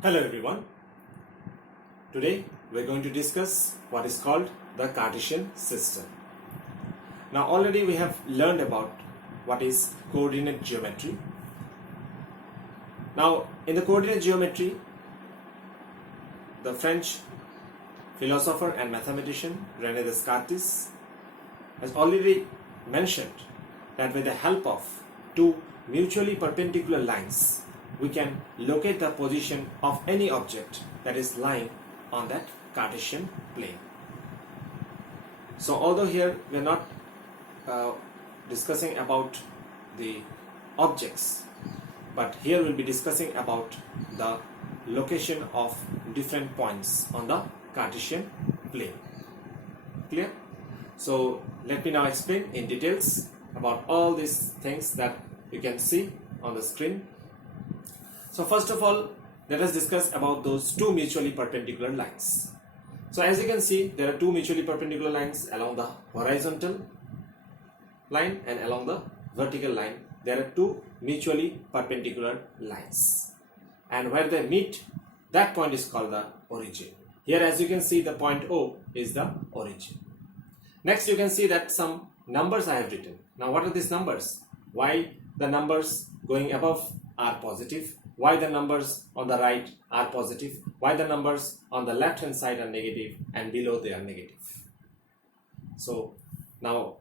Hello everyone. Today we're going to discuss what is called the Cartesian system. Now already we have learned about what is coordinate geometry. Now in the coordinate geometry, the French philosopher and mathematician René Descartes has already mentioned that with the help of two mutually perpendicular lines, we can locate the position of any object that is lying on that Cartesian plane. So although here we are not discussing about the objects, but here we'll be discussing about the location of different points on the Cartesian plane. Clear? So let me now explain in details about all these things that you can see on the screen. So first of all, let us discuss about those two mutually perpendicular lines. So as you can see, there are two mutually perpendicular lines along the horizontal line and along the vertical line. There are two mutually perpendicular lines, and where they meet, that point is called the origin. Here as you can see, the point O is the origin. Next you can see that some numbers I have written. Now what are these numbers? Why the numbers going above are positive? Why the numbers on the right are positive? Why the numbers on the left hand side are negative and below they are negative? So now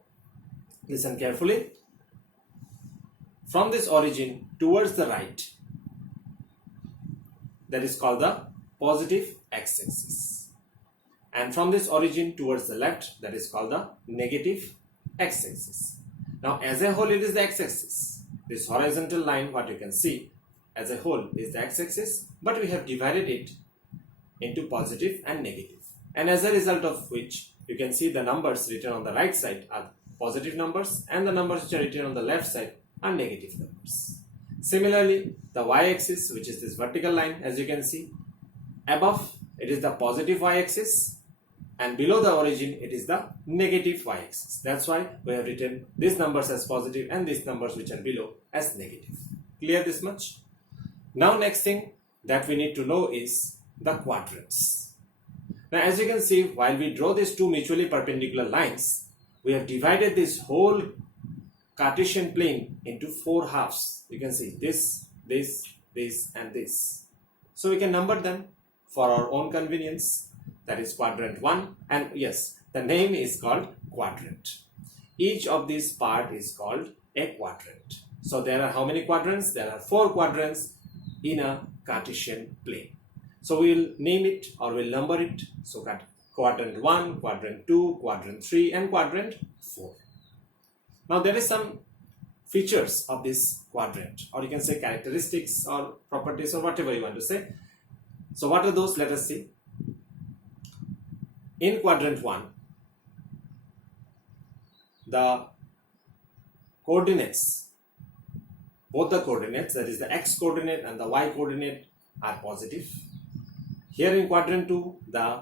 listen carefully. From this origin towards the right, that is called the positive x-axis, and from this origin towards the left, that is called the negative x-axis. Now as a whole it is the x-axis. This horizontal line, what you can see as a whole is the x-axis, but we have divided it into positive and negative, and as a result of which you can see the numbers written on the right side are positive numbers and the numbers which are written on the left side are negative numbers. Similarly, the y-axis, which is this vertical line, as you can see, above it is the positive y-axis and below the origin it is the negative y-axis. That's why we have written these numbers as positive and these numbers which are below as negative. Clear this much? Now next thing that we need to know is the quadrants. Now as you can see, while we draw these two mutually perpendicular lines, we have divided this whole Cartesian plane into four halves. You can see this, this, this and this. So we can number them for our own convenience. That is quadrant 1, and yes, the name is called quadrant. Each of these part is called a quadrant. So there are how many quadrants? There are 4 quadrants in a Cartesian plane. So we will name it or we'll number it. So quadrant 1, quadrant 2, quadrant 3 and quadrant 4. Now there is some features of this quadrant, or you can say characteristics or properties or whatever you want to say. So what are those? Let us see. In quadrant 1, the coordinates, both the coordinates, that is the x coordinate and the y coordinate, are positive. Here in quadrant 2, the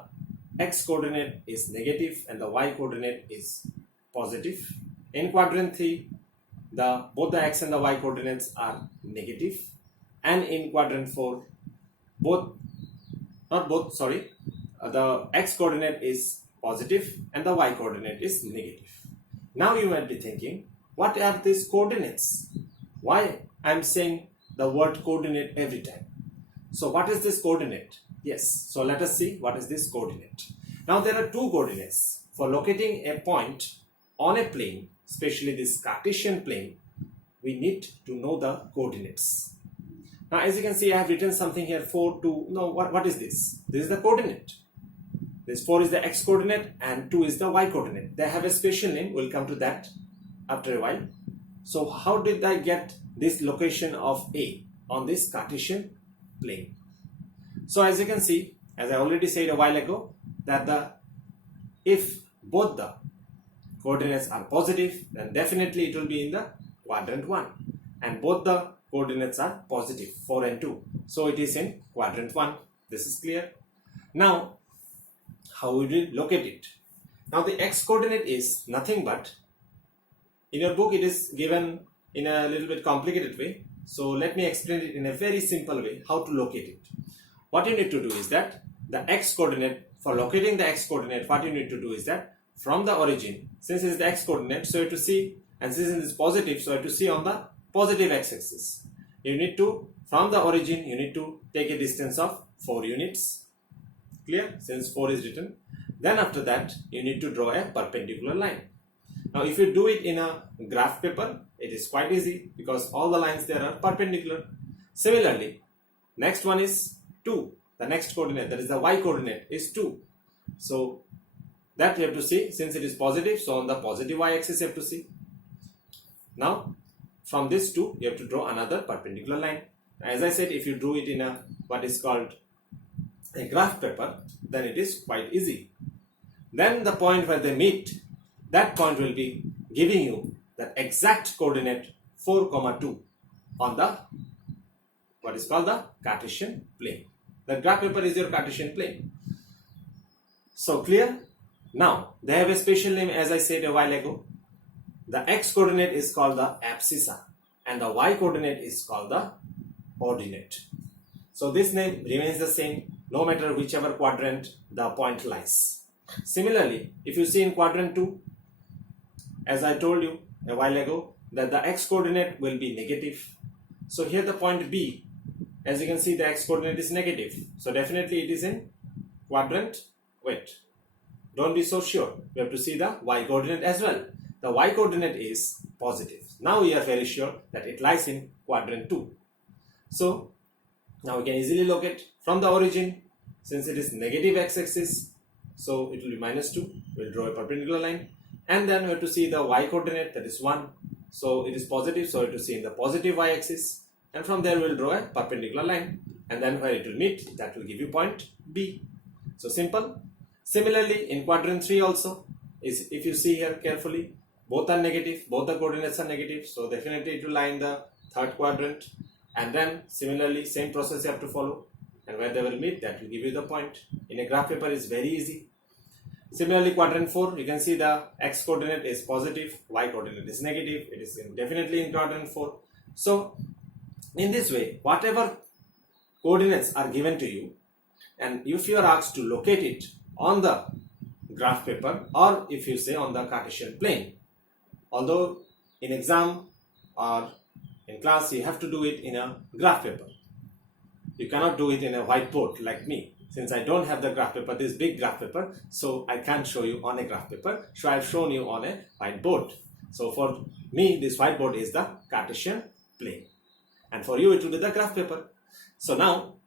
x coordinate is negative and the y coordinate is positive. In quadrant 3, both the x and the y coordinates are negative, and in quadrant 4, the x coordinate is positive and the y coordinate is negative. Now you might be thinking, what are these coordinates? Why I am saying the word coordinate every time? So what is this coordinate? Yes, so let us see what is this coordinate. Now there are two coordinates. For locating a point on a plane, especially this Cartesian plane, we need to know the coordinates. Now as you can see, I have written something here, 4, 2. No, what is this? This is the coordinate. This 4 is the x coordinate and 2 is the y coordinate. They have a special name. We'll come to that after a while. So how did I get this location of A on this Cartesian plane? So as you can see, as I already said a while ago, that if both the coordinates are positive, then definitely it will be in the quadrant 1, and both the coordinates are positive, 4 and 2. So it is in quadrant 1. This is clear. Now how would we locate it? Now the x coordinate is nothing but, in your book it is given in a little bit complicated way. So let me explain it in a very simple way how to locate it. what you need to do is that the x coordinate, for locating the x coordinate, what you need to do is that from the origin, since it is the x coordinate, so you have to see, and since it is positive, so you have to see on the positive x-axis. You need to, from the origin, you need to take a distance of 4 units. Clear? Since 4 is written. Then after that, you need to draw a perpendicular line. Now if you do it in a graph paper, it is quite easy because all the lines there are perpendicular. Similarly, next one is 2. The next coordinate, that is the y coordinate, is 2. So that you have to see, since it is positive, so on the positive y-axis you have to see. Now from this 2, you have to draw another perpendicular line. As I said, if you drew it in a what is called a graph paper, then it is quite easy. Then the point where they meet, that point will be giving you the exact coordinate 4, 2 on the what is called the Cartesian plane. The graph paper is your Cartesian plane. So clear? Now they have a special name, as I said a while ago. The x coordinate is called the abscissa and the y coordinate is called the ordinate. So this name remains the same no matter whichever quadrant the point lies. Similarly, if you see in quadrant 2, as I told you a while ago, that the x coordinate will be negative. So here the point B, as you can see, the x coordinate is negative. So definitely it is in quadrant, wait, don't be so sure. We have to see the y coordinate as well. The y coordinate is positive. Now we are very sure that it lies in quadrant 2. So now we can easily locate from the origin, since it is negative x-axis, so it will be -2. We'll draw a perpendicular line, and then we have to see the y coordinate, that is 1. So it is positive, so we have to see in the positive y-axis, and from there we'll draw a perpendicular line, and then where it will meet, that will give you point B. So simple. Similarly, in quadrant 3 also, is if you see here carefully, both are negative, both the coordinates are negative, so definitely it will lie in the third quadrant. And then similarly, same process you have to follow, and where they will meet, that will give you the point. In a graph paper is very easy. Similarly, quadrant 4, you can see the x coordinate is positive, y coordinate is negative. It is definitely in quadrant 4. So in this way, whatever coordinates are given to you, and if you are asked to locate it on the graph paper, or if you say on the Cartesian plane, although in exam or in class you have to do it in a graph paper, you cannot do it in a whiteboard like me. Since I don't have the graph paper, this big graph paper, so I can't show you on a graph paper, so I've shown you on a whiteboard. So for me, this whiteboard is the Cartesian plane, and for you it will be the graph paper. So now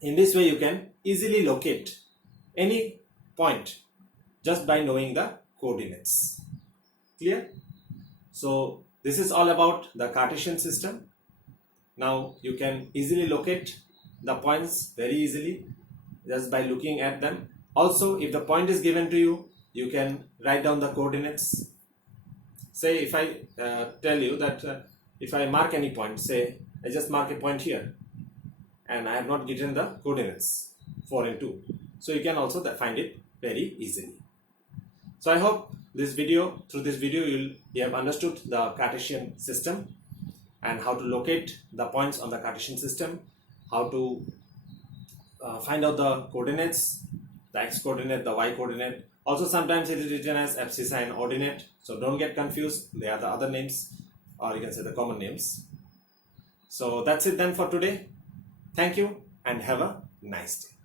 in this way you can easily locate any point just by knowing the coordinates. Clear? So this is all about the Cartesian system. Now you can easily locate the points very easily just by looking at them. Also, if the point is given to you, you can write down the coordinates. Say if I tell you that if I mark any point, say I just mark a point here and I have not given the coordinates 4 and 2. So you can also find it very easily. So I hope through this video you have understood the Cartesian system and how to locate the points on the Cartesian system, how to find out the coordinates, the x coordinate, the y coordinate. Also sometimes it is written as abscissa and ordinate, so don't get confused, they are the other names, or you can say the common names. So that's it then for today. Thank you and have a nice day.